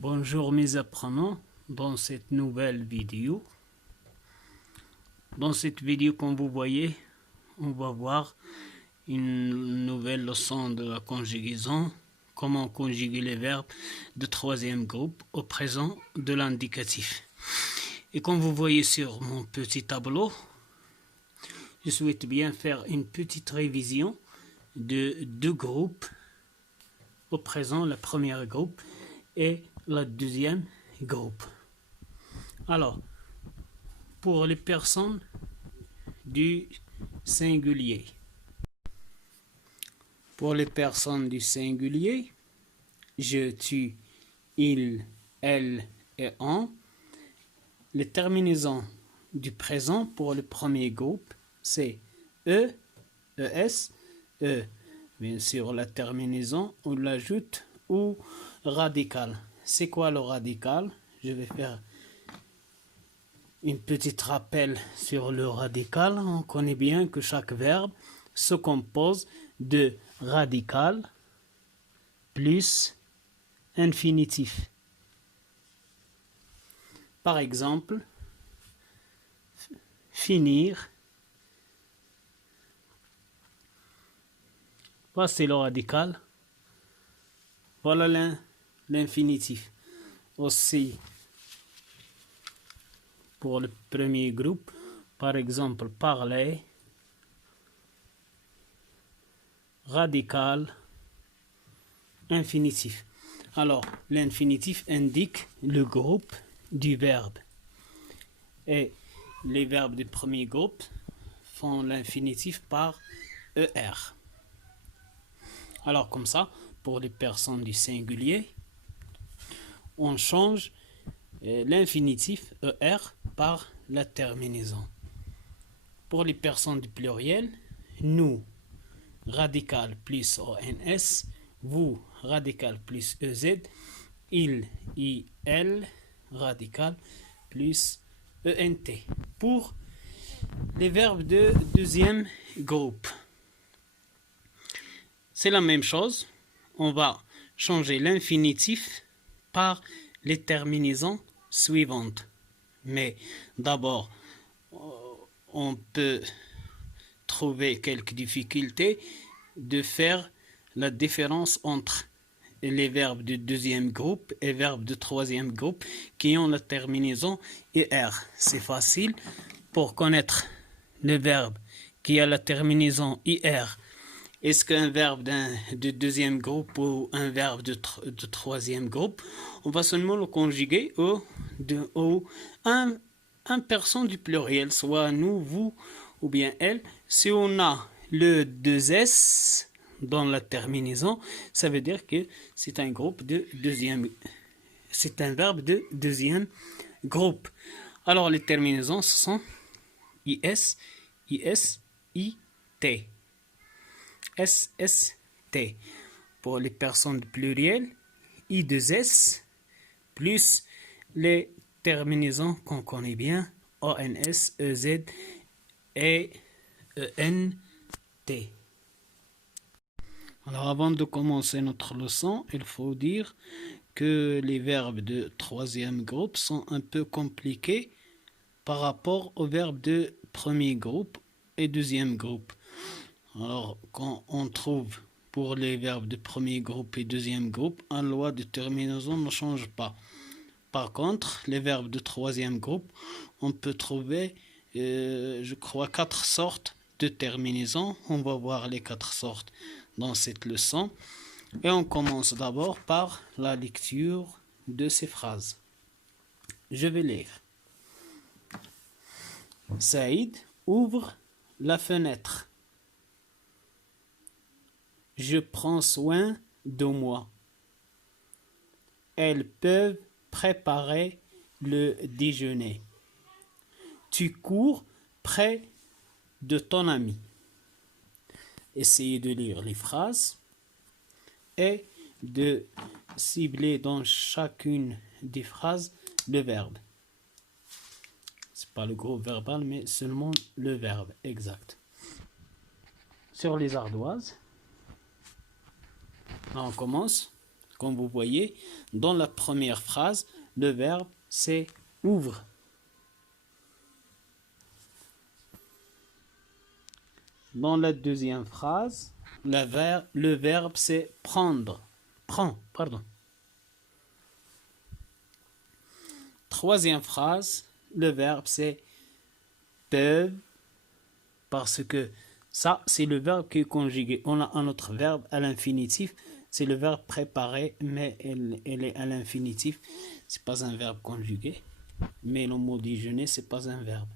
Bonjour mes apprenants, dans cette nouvelle vidéo. Dans cette vidéo, comme vous voyez, on va voir une nouvelle leçon de la conjugaison, comment conjuguer les verbes de troisième groupe au présent de l'indicatif. Et comme vous voyez sur mon petit tableau, je souhaite bien faire une petite révision de deux groupes au présent, le premier groupe et le deuxième groupe. Alors, pour les personnes du singulier. Pour les personnes du singulier, je, tu, il, elle et on. Les terminaisons du présent pour le premier groupe, c'est e, es, e. Bien sûr, la terminaison, on l'ajoute ou radical. C'est quoi le radical? Je vais faire une petite rappel sur le radical. On connaît bien que chaque verbe se compose de radical plus infinitif. Par exemple, finir. Voici le radical. Voilà l'infinitif. Aussi, pour le premier groupe, par exemple, parler, radical, infinitif. Alors, l'infinitif indique le groupe du verbe. Et les verbes du premier groupe font l'infinitif par ER. Alors, comme ça, pour les personnes du singulier, on change l'infinitif ER par la terminaison. Pour les personnes du pluriel, nous, radical plus ONS, vous, radical plus EZ, il, IL, radical plus ENT. Pour les verbes de deuxième groupe, c'est la même chose. On va changer l'infinitif par les terminaisons suivantes. Mais d'abord, on peut trouver quelques difficultés de faire la différence entre les verbes de deuxième groupe et verbes de troisième groupe qui ont la terminaison ER. C'est facile pour connaître le verbe qui a la terminaison IR. Est-ce qu'un verbe de deuxième groupe ou un verbe de troisième groupe, on va seulement le conjuguer au un personne du pluriel, soit nous, vous ou bien elle. Si on a le 2S dans la terminaison, ça veut dire que c'est un groupe de deuxième, c'est un verbe de deuxième groupe. Alors les terminaisons ce sont IS, IS, IT. SST. Pour les personnes plurielles, I2S plus les terminaisons qu'on connaît bien, ONS, EZ et ENT. Alors avant de commencer notre leçon, il faut dire que les verbes de troisième groupe sont un peu compliqués par rapport aux verbes de premier groupe et deuxième groupe. Alors, quand on trouve pour les verbes de premier groupe et deuxième groupe, la loi de terminaison ne change pas. Par contre, les verbes de troisième groupe, on peut trouver, je crois, 4 sortes de terminaison. On va voir les 4 sortes dans cette leçon. Et on commence d'abord par la lecture de ces phrases. Je vais lire. Saïd ouvre la fenêtre. Je prends soin de moi. Elles peuvent préparer le déjeuner. Tu cours près de ton ami. Essayez de lire les phrases et de cibler dans chacune des phrases le verbe. C'est pas le groupe verbal, mais seulement le verbe exact. Sur les ardoises, on commence. Comme vous voyez, dans la première phrase, le verbe c'est ouvre. Dans la deuxième phrase, le verbe c'est prendre. Prends, pardon. Troisième phrase, le verbe c'est peuvent, parce que ça, c'est le verbe qui est conjugué. On a un autre verbe à l'infinitif, c'est le verbe préparer, mais elle est à l'infinitif. C'est pas un verbe conjugué, mais le mot déjeuner, c'est pas un verbe.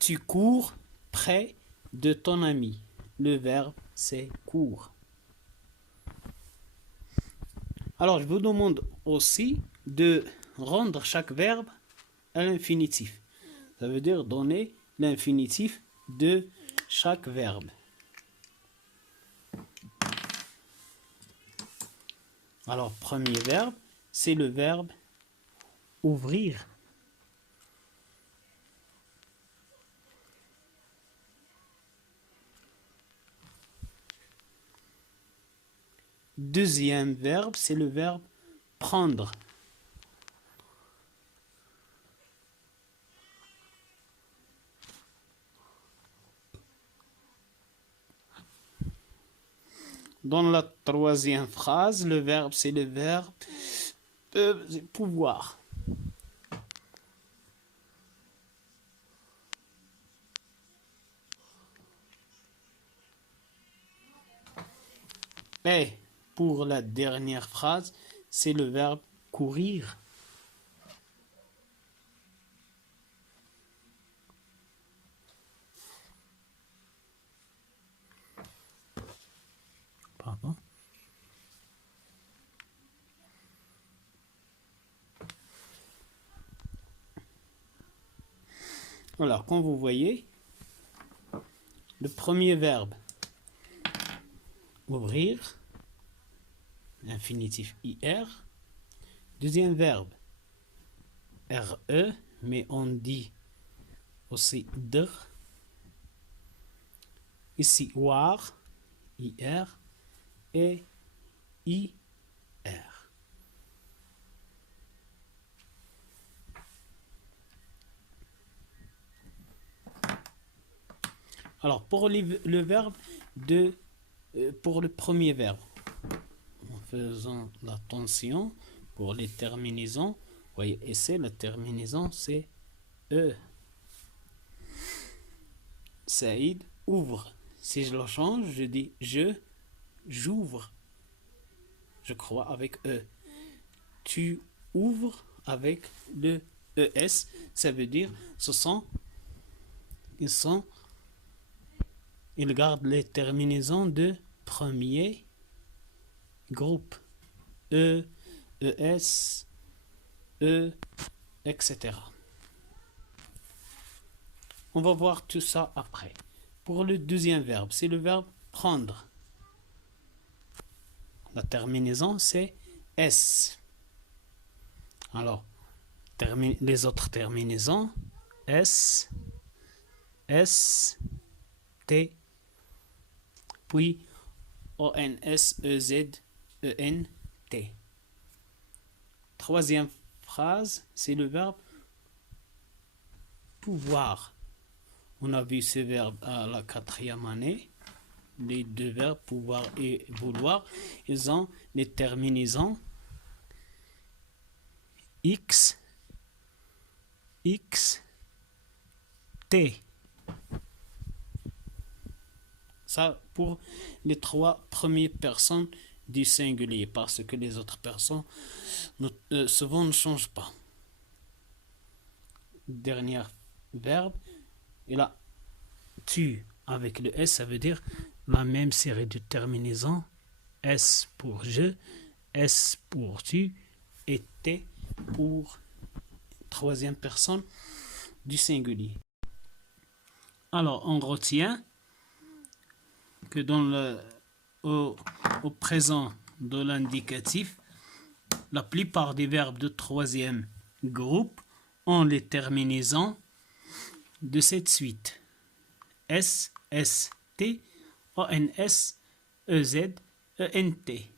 Tu cours près de ton ami. Le verbe, c'est court. Alors, je vous demande aussi de rendre chaque verbe à l'infinitif. Ça veut dire donner l'infinitif de chaque verbe. Alors, premier verbe, c'est le verbe ouvrir. Deuxième verbe, c'est le verbe prendre. Dans la troisième phrase, le verbe, c'est le verbe pouvoir. Et pour la dernière phrase, c'est le verbe courir. Pardon. Alors, comme vous voyez, le premier verbe, ouvrir, infinitif IR. Deuxième verbe, RE, mais on dit aussi DR. Ici, war, IR et IR. Alors, pour le verbe pour le premier verbe, en faisant l'attention pour les terminaisons, vous voyez, et c'est la terminaison, c'est E. Saïd ouvre. Si je le change, je dis j'ouvre. Je crois avec E. Tu ouvres avec le ES. Ça veut dire ils gardent les terminaisons de premier groupe. E, ES, E, etc. On va voir tout ça après. Pour le deuxième verbe, c'est le verbe prendre. La terminaison, c'est S. Alors, les autres terminaisons, S, S, T, puis ONS, EZ, ENT. Troisième phrase, c'est le verbe pouvoir. On a vu ce verbe à la quatrième année. Les deux verbes pouvoir et vouloir, ils ont les terminaisons X, X, T. Ça pour les trois premières personnes du singulier, parce que les autres personnes souvent ne changent pas. Dernier verbe, et là, tu avec le S, ça veut dire la même série de terminaisons. S pour je, S pour tu et T pour troisième personne du singulier. Alors, on retient que au présent de l'indicatif, la plupart des verbes de troisième groupe ont les terminaisons de cette suite. S, S, T, ONS, E-N-S-E-Z-E-N-T.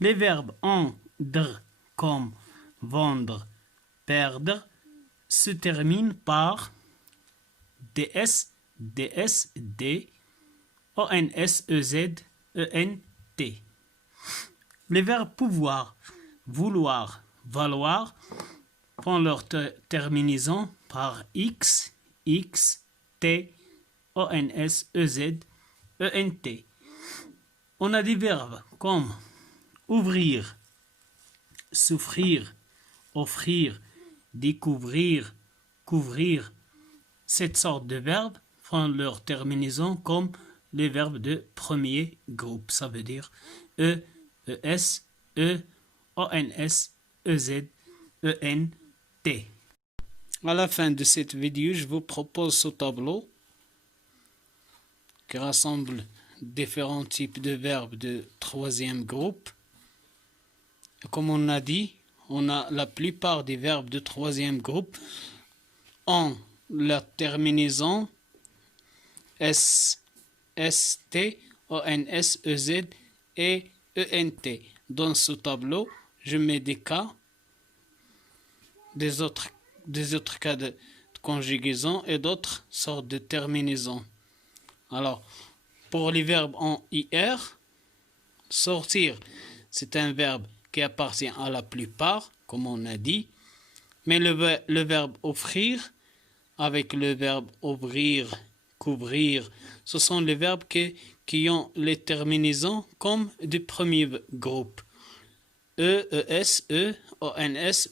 Les verbes en-dr comme vendre, perdre se terminent par ds, ds, d, ons, ez, ent. Les verbes pouvoir, vouloir, valoir prennent leur terminaison par x, x, t, ons, ez, ent. On a des verbes comme ouvrir, souffrir, offrir, découvrir, couvrir. Cette sorte de verbes prennent leur terminaison comme les verbes de premier groupe. Ça veut dire e, es, ons, ez, ent. À la fin de cette vidéo, je vous propose ce tableau qui rassemble différents types de verbes de troisième groupe. Comme on a dit, on a la plupart des verbes de troisième groupe ont la terminaison s, st, ons, ez et ent. Dans ce tableau, je mets des cas, des autres cas de conjugaison et d'autres sortes de terminaisons. Alors, pour les verbes en IR, sortir, c'est un verbe qui appartient à la plupart, comme on a dit, mais le verbe offrir, avec le verbe ouvrir, couvrir, ce sont les verbes qui ont les terminaisons comme du premier groupe. E, es, ons, ez,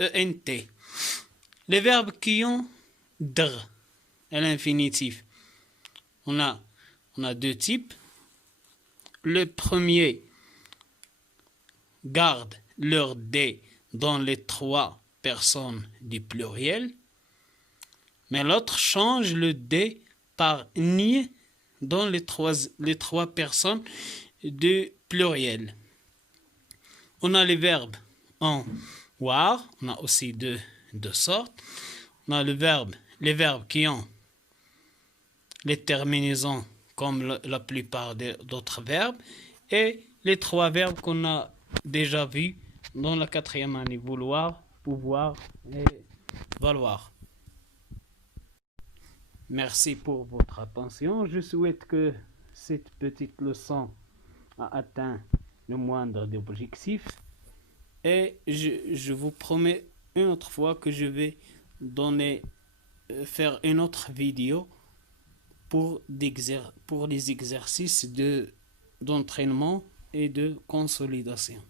ent. Les verbes qui ont dr à l'infinitif. On a deux types. Le premier garde leur d dans les trois personnes du pluriel, mais l'autre change le d par ni dans les trois personnes du pluriel. On a les verbes en voir, on a aussi deux sortes. On a les verbes qui ont les terminaisons comme la plupart d'autres verbes et les trois verbes qu'on a déjà vus dans la quatrième année, vouloir, pouvoir et valoir. Merci pour votre attention. Je souhaite que cette petite leçon a atteint le moindre des objectifs et je vous promets une autre fois que je vais faire une autre vidéo pour les exercices d'entraînement et de consolidation.